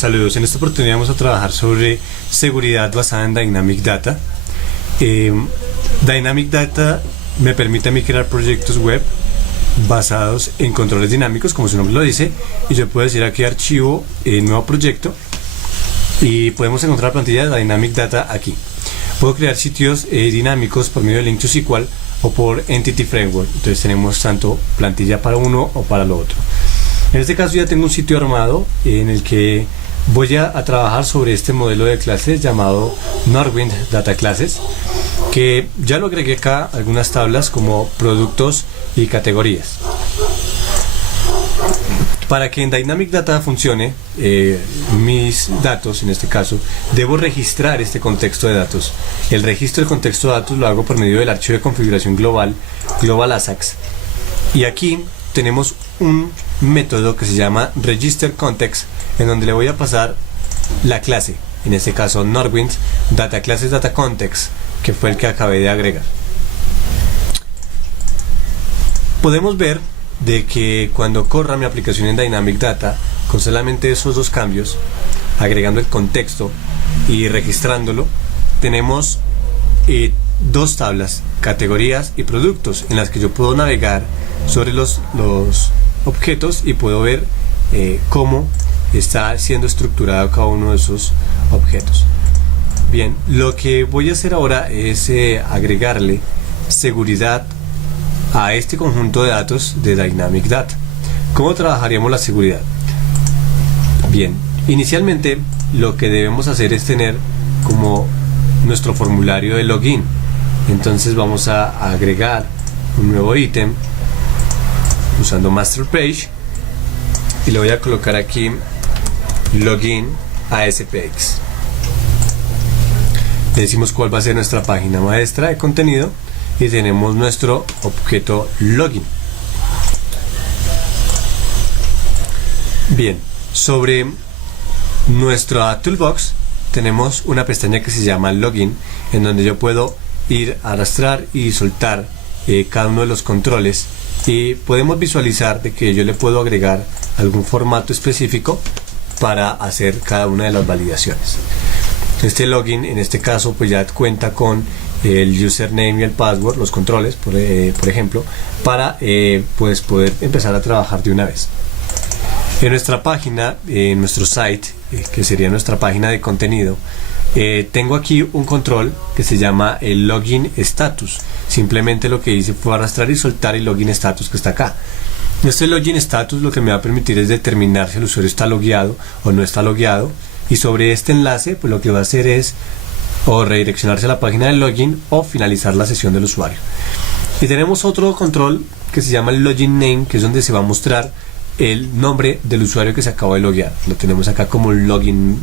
Saludos, en esta oportunidad vamos a trabajar sobre seguridad basada en Dynamic Data. Dynamic Data me permite a mí crear proyectos web basados en controles dinámicos, como su nombre lo dice, y yo puedo decir aquí archivo, nuevo proyecto, y podemos encontrar la plantilla de Dynamic Data aquí. Puedo crear sitios dinámicos por medio de Link to SQL o por Entity Framework, entonces tenemos tanto plantilla para uno o para lo otro. En este caso ya tengo un sitio armado en el que voy a trabajar sobre este modelo de clases llamado Norwind Data Classes, que ya lo agregué acá algunas tablas como productos y categorías. Para que en Dynamic Data funcione, mis datos, en este caso, debo registrar este contexto de datos. El registro del contexto de datos lo hago por medio del archivo de configuración global, Global ASACS. Y aquí tenemos un método que se llama Register Context, en donde le voy a pasar la clase, en este caso Norwind Data Classes Data Context, que fue el que acabé de agregar. Podemos ver de que cuando corra mi aplicación en Dynamic Data, con solamente esos dos cambios, agregando el contexto y registrándolo, tenemos dos tablas, categorías y productos, en las que yo puedo navegar sobre los objetos y puedo ver cómo está siendo estructurado cada uno de esos objetos. Bien, lo que voy a hacer ahora es agregarle seguridad a este conjunto de datos de Dynamic Data. ¿Cómo trabajaríamos la seguridad? Bien, inicialmente lo que debemos hacer es tener como nuestro formulario de login. Entonces vamos a agregar un nuevo ítem usando Master Page y le voy a colocar aquí login a SPX. Le decimos cuál va a ser nuestra página maestra de contenido y tenemos nuestro objeto login. Bien, sobre nuestra toolbox tenemos una pestaña que se llama login, en donde yo puedo ir a arrastrar y soltar cada uno de los controles, y podemos visualizar de que yo le puedo agregar algún formato específico para hacer cada una de las validaciones. Este login en este caso pues ya cuenta con el username y el password, los controles por ejemplo, para pues poder empezar a trabajar de una vez. En nuestra página, en nuestro site, que sería nuestra página de contenido, tengo aquí un control que se llama el login status. Simplemente lo que hice fue arrastrar y soltar el login status que está acá. Este login status lo que me va a permitir es determinar si el usuario está logueado o no está logueado, y sobre este enlace pues lo que va a hacer es o redireccionarse a la página del login o finalizar la sesión del usuario. Y tenemos otro control que se llama el login name, que es donde se va a mostrar el nombre del usuario que se acabó de loguear. Lo tenemos acá como login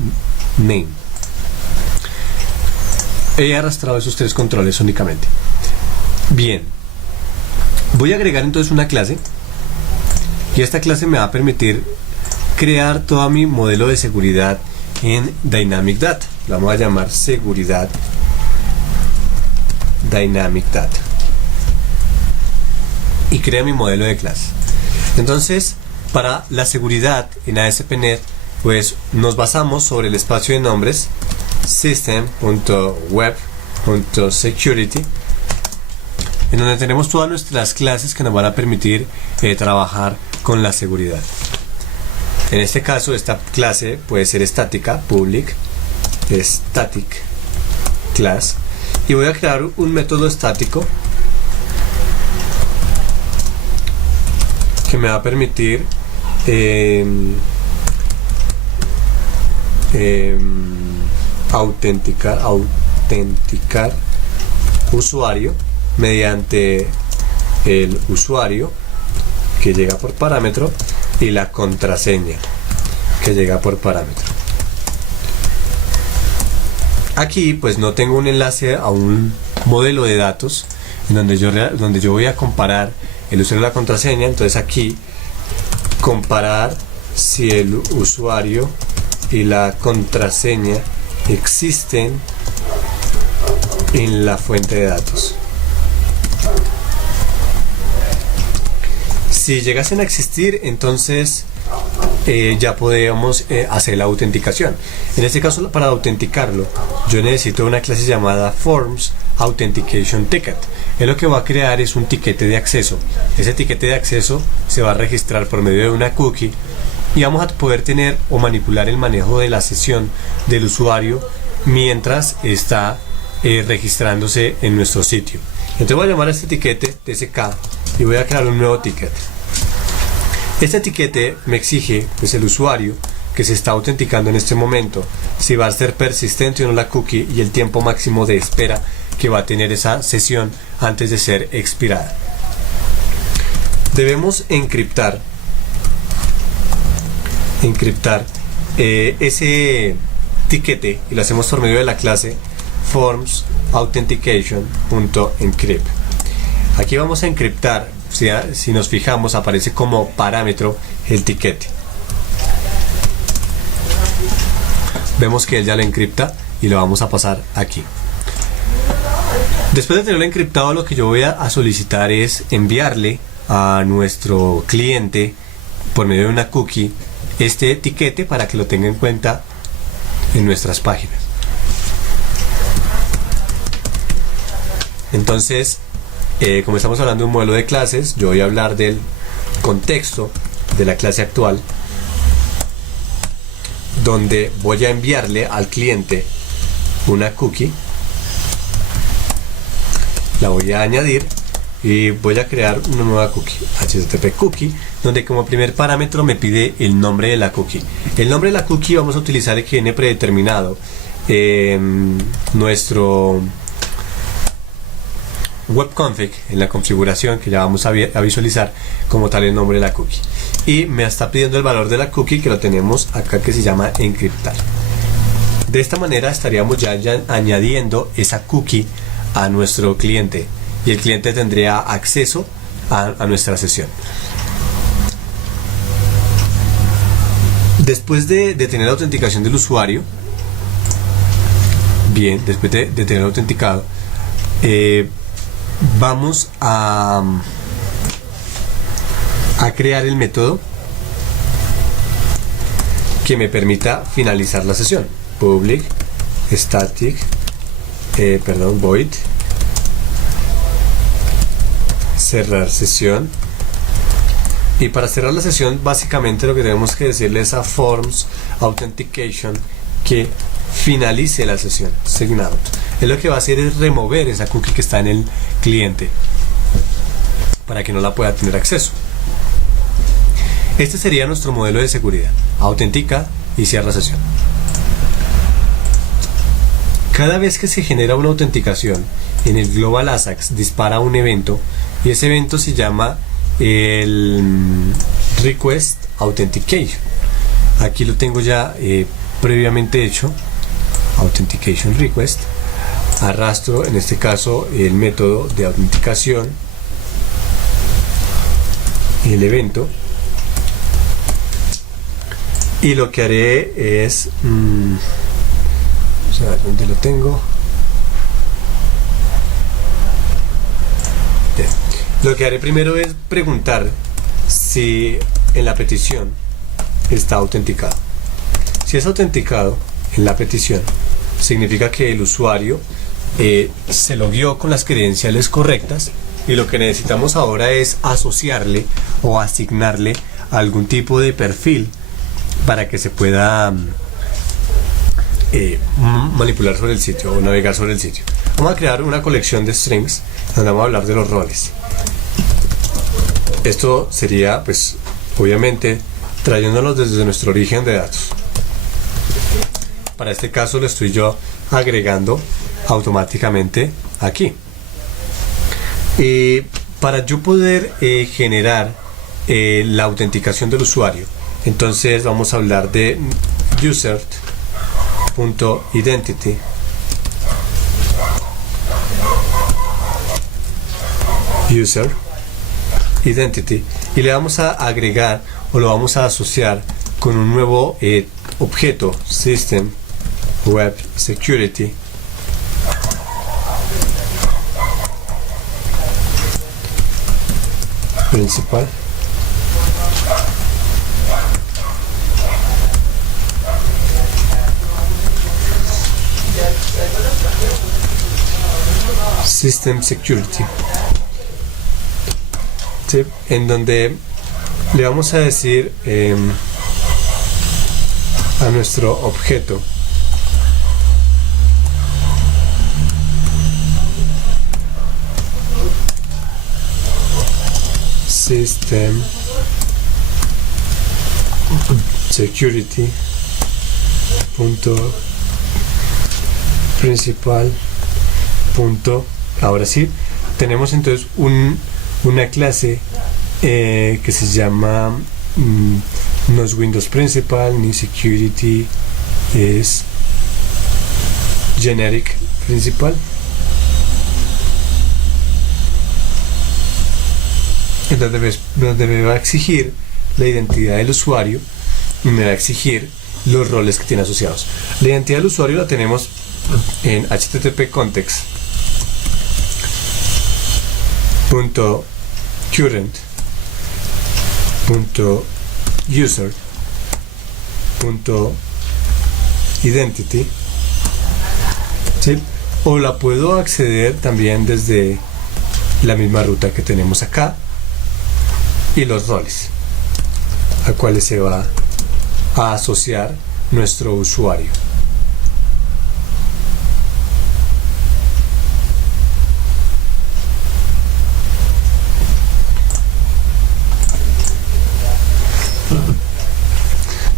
name. He arrastrado esos tres controles únicamente. Bien, voy a agregar entonces una clase, y esta clase me va a permitir crear todo mi modelo de seguridad en Dynamic Data. Lo vamos a llamar seguridad Dynamic Data, y crea mi modelo de clase. Entonces, para la seguridad en ASP.NET, pues nos basamos sobre el espacio de nombres system.web.security, en donde tenemos todas nuestras clases que nos van a permitir trabajar con la seguridad. En este caso, esta clase puede ser estática, public, static class, y voy a crear un método estático que me va a permitir autenticar usuario mediante el usuario, que llega por parámetro, y la contraseña, que llega por parámetro. Aquí pues no tengo un enlace a un modelo de datos en donde yo voy a comparar el usuario y la contraseña. Entonces aquí comparar si el usuario y la contraseña existen en la fuente de datos. Si llegasen a existir, entonces ya podemos hacer la autenticación. En este caso, para autenticarlo, yo necesito una clase llamada Forms Authentication Ticket. Lo que va a crear es un tiquete de acceso. Ese tiquete de acceso se va a registrar por medio de una cookie y vamos a poder tener o manipular el manejo de la sesión del usuario mientras está registrándose en nuestro sitio. Entonces voy a llamar a este tiquete tsk y voy a crear un nuevo ticket. Este etiquete me exige, pues, el usuario que se está autenticando en este momento, si va a ser persistente o no la cookie y el tiempo máximo de espera que va a tener esa sesión antes de ser expirada. Debemos encriptar ese etiquete y lo hacemos por medio de la clase Forms Authentication.encrypt. Aquí vamos a encriptar. Si nos fijamos, aparece como parámetro el tiquete. Vemos que él ya lo encripta y lo vamos a pasar aquí. Después de tenerlo encriptado, lo que yo voy a solicitar es enviarle a nuestro cliente por medio de una cookie este etiquete para que lo tenga en cuenta en nuestras páginas. Entonces, como estamos hablando de un modelo de clases, yo voy a hablar del contexto de la clase actual, donde voy a enviarle al cliente una cookie, la voy a añadir y voy a crear una nueva cookie, HTTP cookie, donde como primer parámetro me pide el nombre de la cookie. El nombre de la cookie vamos a utilizar el que viene predeterminado en nuestro webconfig, en la configuración que ya vamos a visualizar como tal el nombre de la cookie, y me está pidiendo el valor de la cookie, que lo tenemos acá, que se llama encriptar. De esta manera estaríamos ya añadiendo esa cookie a nuestro cliente y el cliente tendría acceso a nuestra sesión. Después de tener la autenticación del usuario, bien, después de tener autenticado, vamos a crear el método que me permita finalizar la sesión. Public static void cerrar sesión. Y para cerrar la sesión, básicamente lo que tenemos que decirle es a Forms Authentication que finalice la sesión, sign out. Es lo que va a hacer es remover esa cookie que está en el cliente para que no la pueda tener acceso. Este sería nuestro modelo de seguridad: autentica y cierra sesión. Cada vez que se genera una autenticación en el Global ASACS, dispara un evento, y ese evento se llama el Request Authentication. Aquí lo tengo ya previamente hecho, Authentication Request. Arrastro en este caso el método de autenticación, el evento, y lo que haré es vamos a ver dónde lo tengo. Bien. Lo que haré primero es preguntar si en la petición está autenticado. Si es autenticado en la petición, significa que el usuario se logueó con las credenciales correctas, y lo que necesitamos ahora es asociarle o asignarle algún tipo de perfil para que se pueda manipular sobre el sitio o navegar sobre el sitio. Vamos a crear una colección de strings donde vamos a hablar de los roles. Esto sería, pues, obviamente trayéndolos desde nuestro origen de datos. Para este caso lo estoy yo agregando automáticamente aquí. Para yo poder generar la autenticación del usuario, entonces vamos a hablar de user.identity user identity, y le vamos a agregar o lo vamos a asociar con un nuevo objeto, System Web Security, principal, System Security, ¿sí? En donde le vamos a decir a nuestro objeto System Security principal ahora sí tenemos entonces una clase que se llama no es Windows Principal ni Security, es Generic Principal. Donde me va a exigir la identidad del usuario y me va a exigir los roles que tiene asociados. La identidad del usuario la tenemos en http context.current.user.identity, ¿sí? O la puedo acceder también desde la misma ruta que tenemos acá y los roles a cuales se va a asociar nuestro usuario.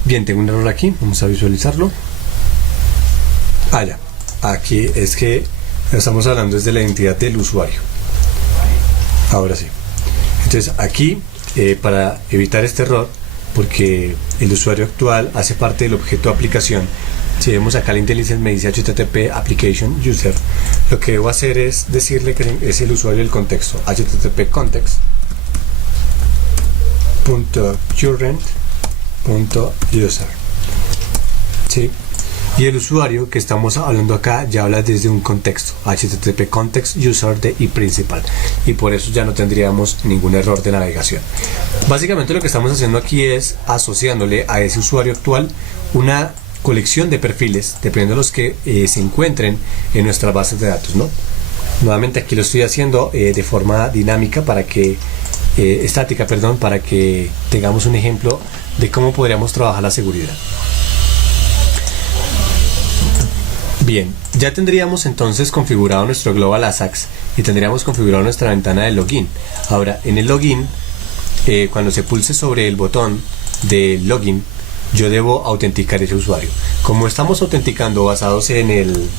Bien, tengo un error aquí, vamos a visualizarlo. Ya, aquí es que estamos hablando desde la identidad del usuario. Ahora sí. Entonces aquí, para evitar este error, porque el usuario actual hace parte del objeto aplicación, si vemos acá la IntelliSense me dice http application user, lo que debo hacer es decirle que es el usuario del contexto, http context.current.user, ¿sí? Y el usuario que estamos hablando acá ya habla desde un contexto, http context user de principal, y por eso ya no tendríamos ningún error de navegación. Básicamente lo que estamos haciendo aquí es asociándole a ese usuario actual una colección de perfiles, dependiendo de los que se encuentren en nuestras bases de datos, ¿no? Nuevamente aquí lo estoy haciendo de forma dinámica para que estática, perdón, para que tengamos un ejemplo de cómo podríamos trabajar la seguridad. Bien, ya tendríamos entonces configurado nuestro Global ASACS y tendríamos configurado nuestra ventana de login. Ahora, en el login, cuando se pulse sobre el botón de login, yo debo autenticar ese usuario. Como estamos autenticando basados en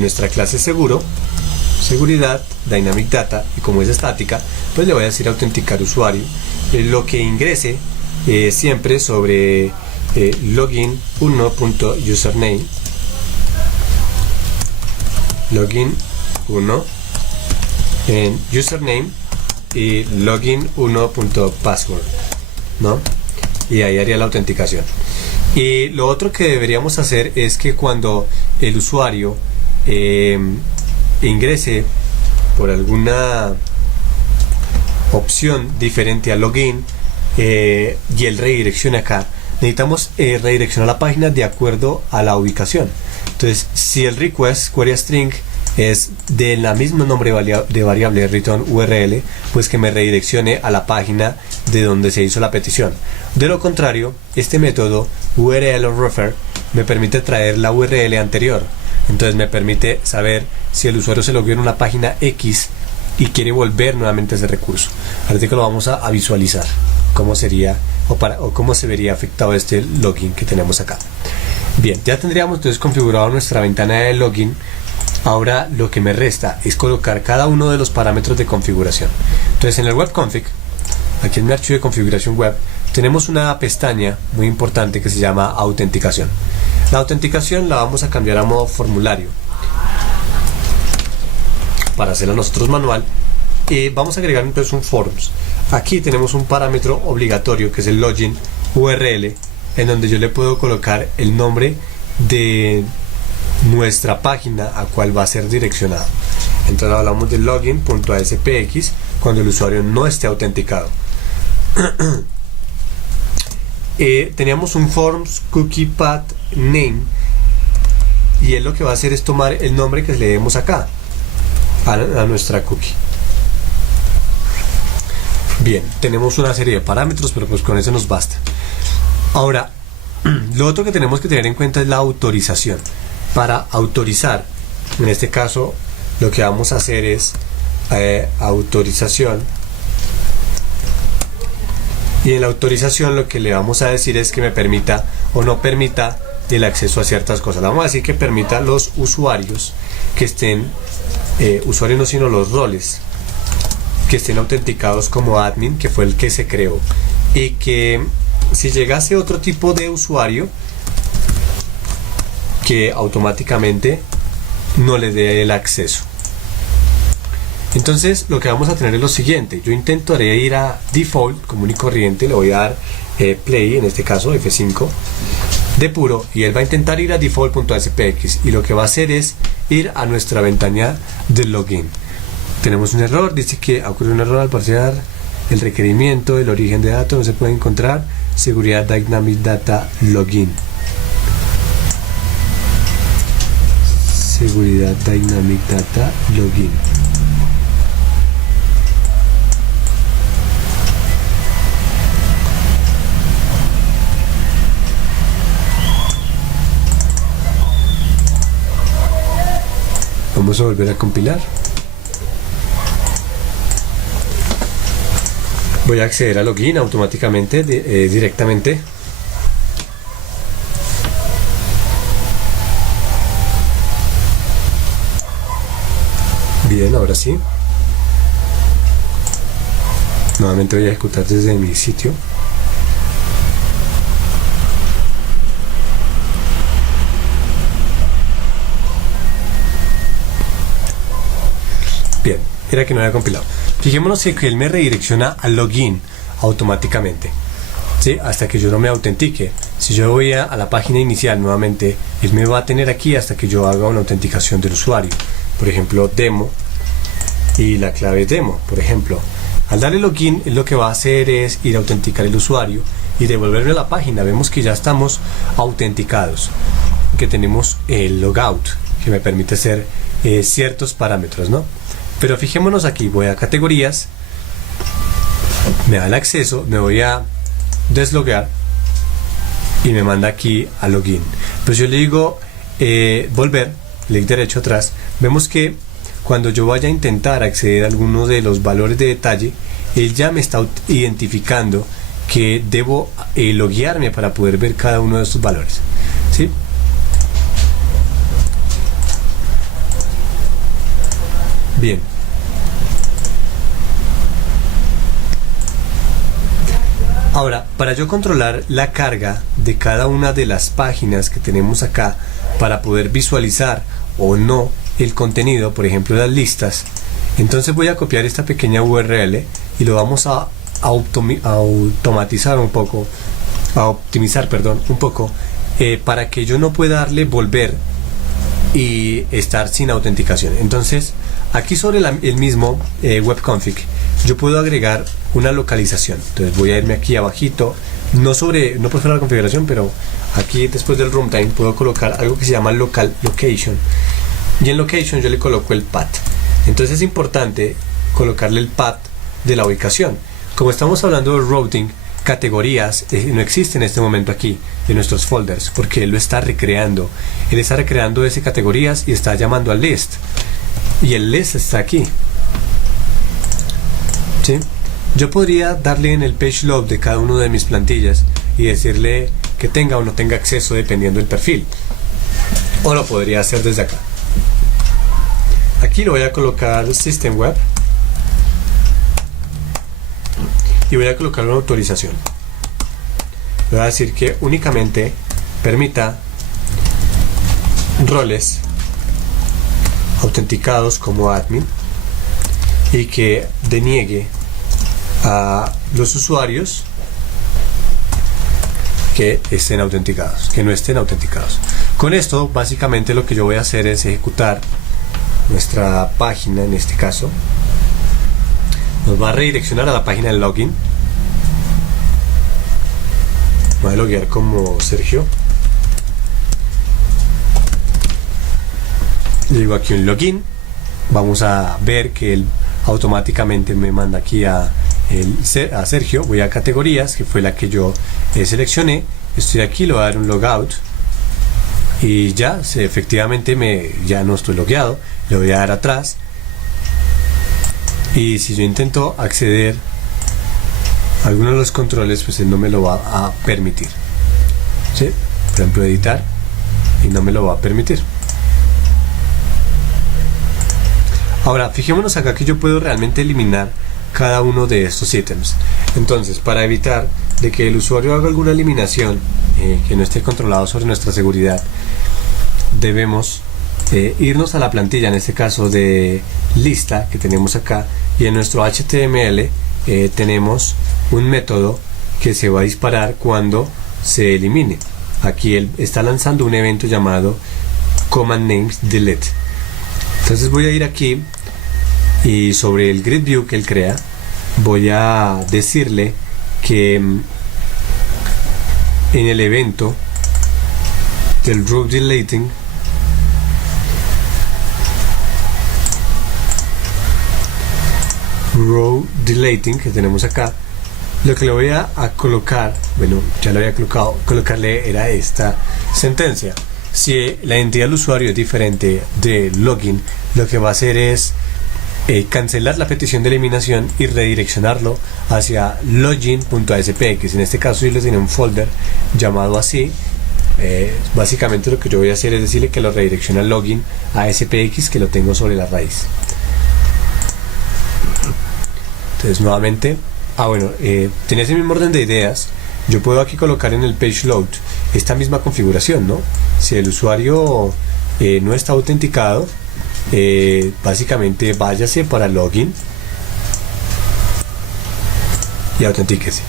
nuestra clase seguridad, Dynamic Data, y como es estática, pues le voy a decir autenticar usuario. Lo que ingrese siempre sobre login 1.username, login 1 en username y login 1.password, ¿no? Y ahí haría la autenticación. Y lo otro que deberíamos hacer es que cuando el usuario ingrese por alguna opción diferente a login y el redireccione acá, necesitamos redireccionar la página de acuerdo a la ubicación. Entonces, si el request query string es de la misma nombre de variable return URL, pues que me redireccione a la página de donde se hizo la petición. De lo contrario, este método URLRefer me permite traer la URL anterior. Entonces me permite saber si el usuario se logueó en una página X y quiere volver nuevamente a ese recurso. Ahorita que lo vamos a visualizar cómo sería o cómo se vería afectado este login que tenemos acá. Bien, ya tendríamos entonces configurado nuestra ventana de login. Ahora lo que me resta es colocar cada uno de los parámetros de configuración. Entonces en el web config, aquí en mi archivo de configuración web, tenemos una pestaña muy importante que se llama autenticación. La autenticación la vamos a cambiar a modo formulario para hacerla nosotros manual, y vamos a agregar entonces un forms. Aquí tenemos un parámetro obligatorio que es el login URL, en donde yo le puedo colocar el nombre de nuestra página a cual va a ser direccionado. Entonces hablamos de login.aspx cuando el usuario no esté autenticado. Teníamos un forms cookie path name, y él lo que va a hacer es tomar el nombre que le demos acá. a nuestra cookie. Bien, tenemos una serie de parámetros, pero pues con eso nos basta. Ahora, lo otro que tenemos que tener en cuenta es la autorización. Para autorizar, en este caso, lo que vamos a hacer es autorización. Y en la autorización lo que le vamos a decir es que me permita o no permita el acceso a ciertas cosas. Vamos a decir que permita a los usuarios que estén, usuarios no sino los roles, que estén autenticados como admin, que fue el que se creó, y que si llegase otro tipo de usuario, que automáticamente no le dé el acceso. Entonces lo que vamos a tener es lo siguiente: yo intentaré ir a default común y corriente, le voy a dar play, en este caso F5 de puro, y él va a intentar ir a default.aspx, y lo que va a hacer es ir a nuestra ventana de login. Tenemos un error, dice que ocurrió un error al parsear el requerimiento, el origen de datos no se puede encontrar, seguridad Dynamic Data Login. Seguridad Dynamic Data Login. Vamos a volver a compilar. Voy a acceder a login automáticamente, directamente. Bien, ahora sí. Nuevamente voy a ejecutar desde mi sitio. Bien, era que no había compilado. Fijémonos que él me redirecciona al login automáticamente, ¿sí? Hasta que yo no me autentique. Si yo voy a la página inicial nuevamente, él me va a tener aquí hasta que yo haga una autenticación del usuario. Por ejemplo, demo, y la clave es demo, por ejemplo. Al darle login, él lo que va a hacer es ir a autenticar el usuario y devolverme a la página. Vemos que ya estamos autenticados, que tenemos el logout, que me permite hacer ciertos parámetros, ¿no? Pero fijémonos aquí, voy a categorías, me da el acceso, me voy a deslogar y me manda aquí a login. Pues yo le digo volver, clic derecho atrás. Vemos que cuando yo vaya a intentar acceder a alguno de los valores de detalle, él ya me está identificando que debo loguearme para poder ver cada uno de estos valores, ¿sí? Bien. Ahora, para yo controlar la carga de cada una de las páginas que tenemos acá, para poder visualizar o no el contenido, por ejemplo las listas, entonces voy a copiar esta pequeña URL y lo vamos a automatizar un poco, a optimizar, perdón, un poco, para que yo no pueda darle volver y estar sin autenticación. Entonces aquí sobre el mismo webconfig yo puedo agregar una localización. Entonces voy a irme aquí abajito, no por fuera de la configuración, pero aquí después del runtime puedo colocar algo que se llama local location, y en location yo le coloco el path. Entonces es importante colocarle el path de la ubicación. Como estamos hablando de routing, categorías no existe en este momento aquí en nuestros folders, porque él lo está recreando. Él está recreando ese categorías y está llamando al list, y el list está aquí, ¿sí? Yo podría darle en el page load de cada uno de mis plantillas y decirle que tenga o no tenga acceso dependiendo del perfil, o lo podría hacer desde acá. Aquí lo voy a colocar System Web y voy a colocar una autorización. Le voy a decir que únicamente permita roles autenticados como admin y que deniegue a los usuarios que estén autenticados, que no estén autenticados. Con esto básicamente lo que yo voy a hacer es ejecutar nuestra página. En este caso nos va a redireccionar a la página del login. Voy a loguear como Sergio. Le digo aquí un login vamos a ver que él automáticamente me manda aquí a Sergio. Voy a categorías, que fue la que yo seleccioné. Estoy aquí, le voy a dar un logout y ya efectivamente ya no estoy logueado. Le voy a dar atrás y si yo intento acceder a alguno de los controles, pues él no me lo va a permitir, ¿sí? Por ejemplo, editar, y no me lo va a permitir. Ahora fijémonos acá que yo puedo realmente eliminar cada uno de estos ítems. Entonces, para evitar de que el usuario haga alguna eliminación que no esté controlado sobre nuestra seguridad, debemos irnos a la plantilla, en este caso de lista que tenemos acá, y en nuestro HTML tenemos un método que se va a disparar cuando se elimine. Aquí él está lanzando un evento llamado command names delete. Entonces voy a ir aquí y sobre el grid view que él crea voy a decirle que en el evento del row deleting que tenemos acá, lo que le voy a colocar, bueno, ya lo había colocado, colocarle era esta sentencia: si la identidad del usuario es diferente de login, lo que va a hacer es cancelar la petición de eliminación y redireccionarlo hacia login.aspx. En este caso yo les tenía un folder llamado así. Básicamente lo que yo voy a hacer es decirle que lo redirecciona al login a SPX, que lo tengo sobre la raíz. Entonces nuevamente, tiene ese mismo orden de ideas. Yo puedo aquí colocar en el page load esta misma configuración, ¿no? Si el usuario no está autenticado, básicamente váyase para login y autentíquese.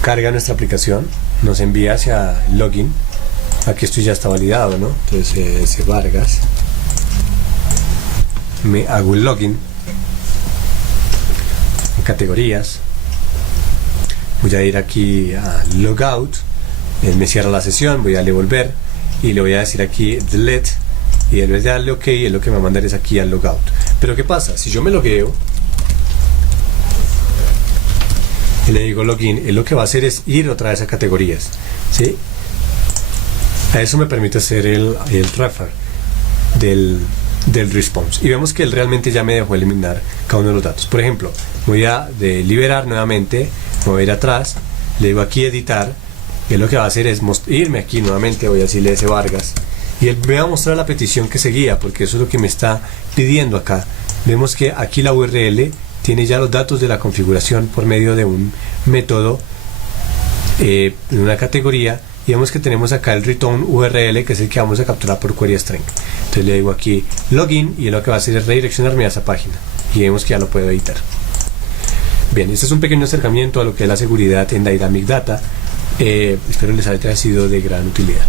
Carga nuestra aplicación, nos envía hacia login. Aquí esto ya está validado, ¿no? Entonces Vargas, me hago el login en categorías, voy a ir aquí a logout, él me cierra la sesión, voy a darle volver y le voy a decir aquí delete, y en vez de darle ok, es lo que me va a mandar es aquí al logout. Pero ¿qué pasa? Si yo me logueo y le digo login, él lo que va a hacer es ir otra vez a categorías, ¿sí? A eso me permite hacer el refer del response, y vemos que él realmente ya me dejó eliminar cada uno de los datos. Por ejemplo, voy a liberar nuevamente, me voy a ir atrás, le digo aquí editar, y él lo que va a hacer es irme aquí nuevamente, voy a decirle ese Vargas, y él me va a mostrar la petición que seguía, porque eso es lo que me está pidiendo acá. Vemos que aquí la URL tiene ya los datos de la configuración por medio de un método en una categoría, y vemos que tenemos acá el return URL, que es el que vamos a capturar por query string. Entonces le digo aquí login, y lo que va a hacer es redireccionarme a esa página, y vemos que ya lo puedo editar. Bien, este es un pequeño acercamiento a lo que es la seguridad en Dynamic Data. Espero les haya sido de gran utilidad.